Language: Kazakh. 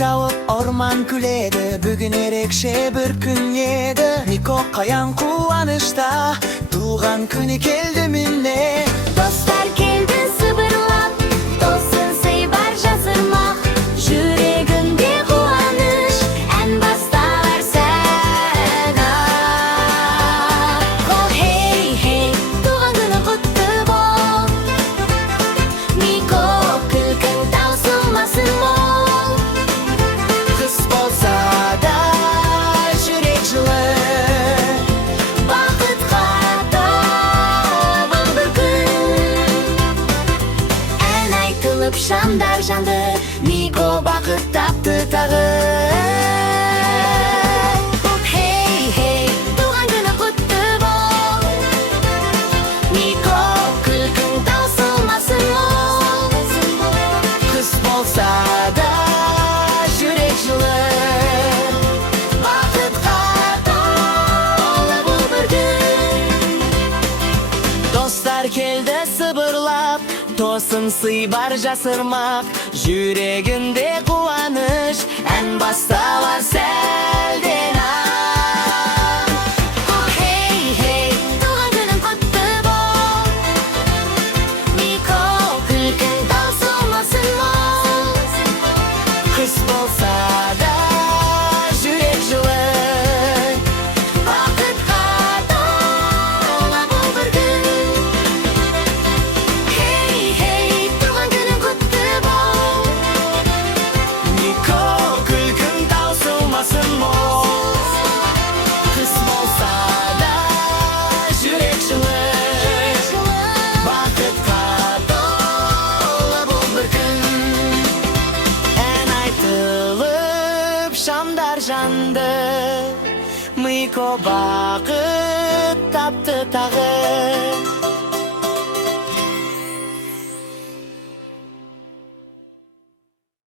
жауып, орман күледі, бүгін ерекше бір күн еді. Мико қаян қуанышта, туған күні келді міне. Достар келді сыбырлап, тосын сый бар жасырмақ. Жүрегінде қуаныш, ән басталар сәна. О, хей, хей, туған күні құтты бол. Мико, күлкің таусылмасын мол. Қыс болса да жүрек жылы, Бақытқа толы бұл бір күн. Ән айтылып шамдар жанды, Мико бақыт тапты тағы. Хей, хей, туған күні құтты бол. Мико, күлкің таусылмасын мол. қыс болса да жүрек жылы, Бақытқа толы бұл бір күн. достар келді сыбырлап, тосын сый бар жасырмақ. Жүрегінде қуаныш, ән басталар сәлден ақ. Хей, хей, туған күнің құтты бол. Мико, күлкің таусылмасын мол. Қыс болса да жүрек жылы, Бақытқа толы бұл бір күн. Хей, хей, туған күнің құтты бол. Мико, күлкің таусылмасын мол. Қыс болса да жүрек жылы, бақытқа толы бұл бір күн. Ән айтылып шамдар жанды, Мико бақыт тапты тағы.